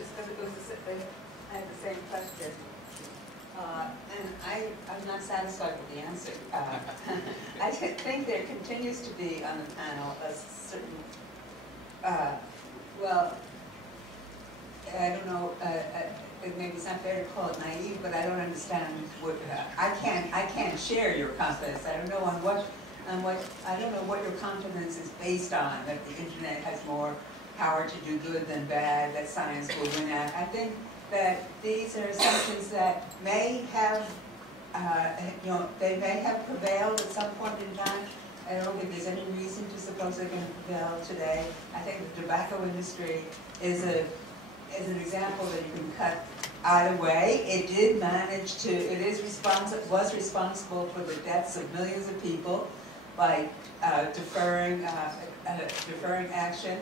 just because it was I had the same question. And I'm not satisfied with the answer. I think there continues to be on the panel a certain, well, I don't know, maybe it's not fair to call it naive, but I don't understand what, I can't share your confidence. I don't know I don't know what your confidence is based on, that the internet has more power to do good than bad, that science will win out. I think that these are assumptions that may have, they may have prevailed at some point in time. I don't think there's any reason to suppose they're going to prevail today. I think the tobacco industry is an example that you can cut either way. It did manage to, was responsible for the deaths of millions of people by deferring action.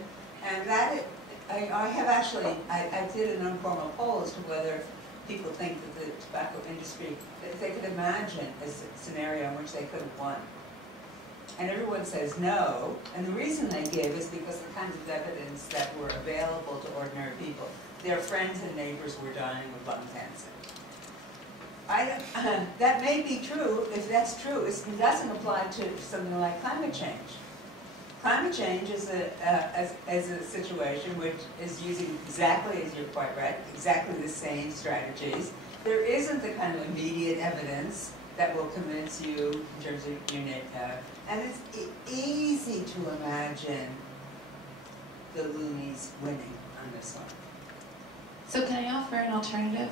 And that, I have actually, I did an informal poll as to whether people think that the tobacco industry, if they could imagine a scenario in which they could have won. And everyone says no, and the reason they give is because the kinds of evidence that were available to ordinary people. Their friends and neighbors were dying of lung cancer. That may be true. If that's true, it doesn't apply to something like climate change. Climate change is a situation which is using exactly, as you're quite right, exactly the same strategies. There isn't the kind of immediate evidence that will convince you in terms of unit, and it's easy to imagine the loonies winning on this one. So can I offer an alternative?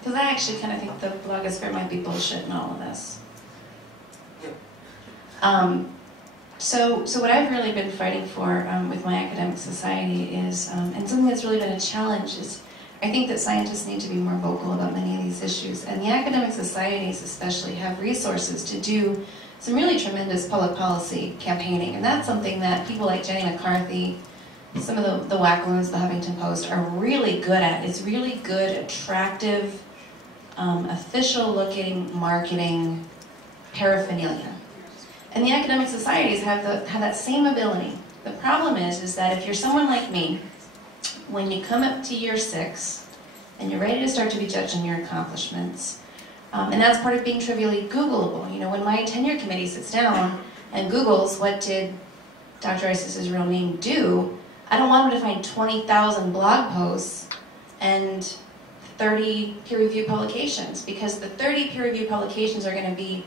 Because I actually kind of think the blogosphere might be bullshit in all of this. So what I've really been fighting for with my academic society is, and something that's really been a challenge is, I think that scientists need to be more vocal about many of these issues. And the academic societies especially have resources to do some really tremendous public policy campaigning. And that's something that people like Jenny McCarthy, some of the wackaroos, the Huffington Post, are really good at. It's really good, attractive, official-looking marketing paraphernalia. And the academic societies have that same ability. The problem is that if you're someone like me, when you come up to year 6, and you're ready to start to be judged on your accomplishments, and that's part of being trivially Googleable. You know, when my tenure committee sits down and Googles what did Dr. Isis's real name do, I don't want them to find 20,000 blog posts and 30 peer-reviewed publications, because the 30 peer-reviewed publications are going to be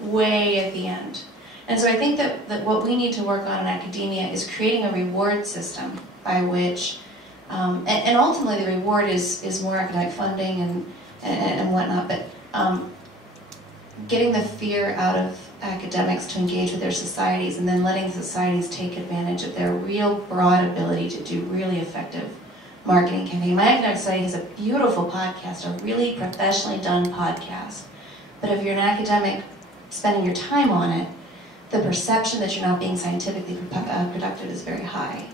way at the end. And so I think that what we need to work on in academia is creating a reward system by which, and ultimately the reward is more academic funding and whatnot, but getting the fear out of academics to engage with their societies, and then letting societies take advantage of their real broad ability to do really effective marketing campaign. My academic society is a beautiful podcast, a really professionally done podcast. But if you're an academic spending your time on it, the perception that you're not being scientifically productive is very high.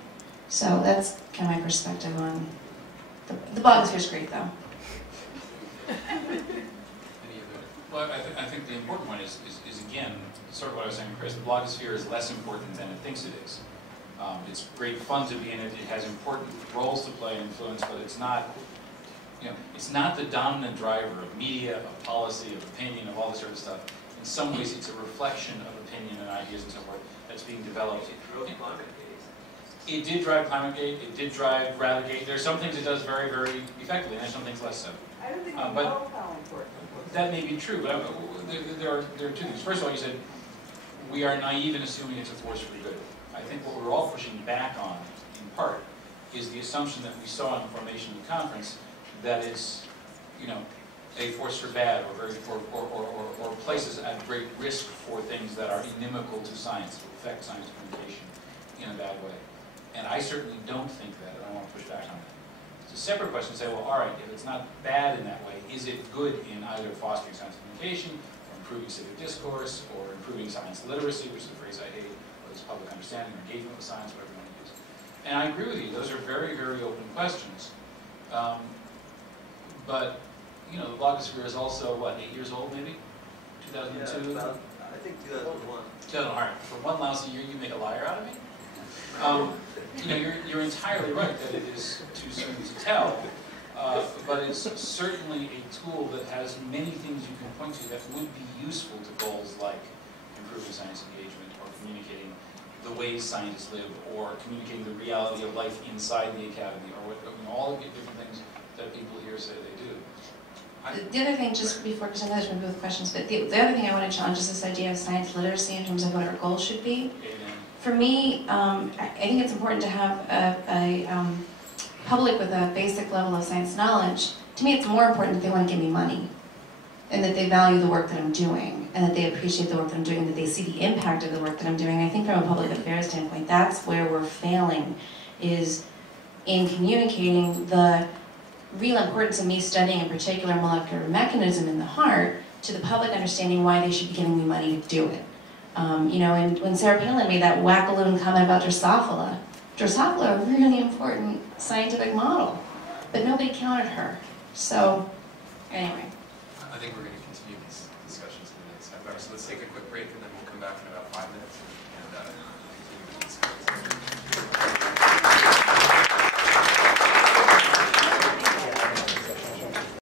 So that's kind of my perspective on the blogosphere is great, though. Well, I think the important one is again, sort of what I was saying, Chris, the blogosphere is less important than it thinks it is. It's great fun to be in it, it has important roles to play and influence, but it's not, it's not the dominant driver of media, of policy, of opinion, of all this sort of stuff. In some ways, it's a reflection of opinion and ideas and so forth that's being developed. It did drive ClimateGate, it did drive Ralligate. There are some things it does very, very effectively, and there's some things less so. I don't think you know how important. That may be true, but there are two things. First of all, you said, we are naive in assuming it's a force for good. I think what we're all pushing back on, in part, is the assumption that we saw in the formation of the conference that it's, a force for bad, or places at great risk for things that are inimical to science, to affect science communication in a bad way. And I certainly don't think that, and I want to push back on that. It's a separate question to say, well, all right, if it's not bad in that way, is it good in either fostering science communication, or improving civic discourse, or improving science literacy, which is a phrase I hate, or this public understanding, or engagement with science, whatever you want to use. And I agree with you, those are very, very open questions. But, the blogosphere is also, what, 8 years old, maybe? 2002? Yeah, I think 2001. 2001, all right. For one lousy year, you make a liar out of me? You're entirely right that it is too soon to tell. But it's certainly a tool that has many things you can point to that would be useful to goals like improving science engagement or communicating the ways scientists live or communicating the reality of life inside the academy or what, all of the different things that people here say they do. The other thing, just before, because I know there's been both questions, but the other thing I want to challenge is this idea of science literacy in terms of what our goals should be. Amen. For me, I think it's important to have a public with a basic level of science knowledge. To me, it's more important that they want to give me money and that they value the work that I'm doing and that they appreciate the work that I'm doing and that they see the impact of the work that I'm doing. I think from a public affairs standpoint, that's where we're failing, is in communicating the real importance of me studying a particular molecular mechanism in the heart to the public understanding why they should be giving me money to do it. And when Sarah Palin made that whack-a-loon comment about Drosophila, a really important scientific model, but nobody counted her. So, anyway. I think we're going to continue these discussions in the next half hour, so let's take a quick break and then we'll come back in about 5 minutes and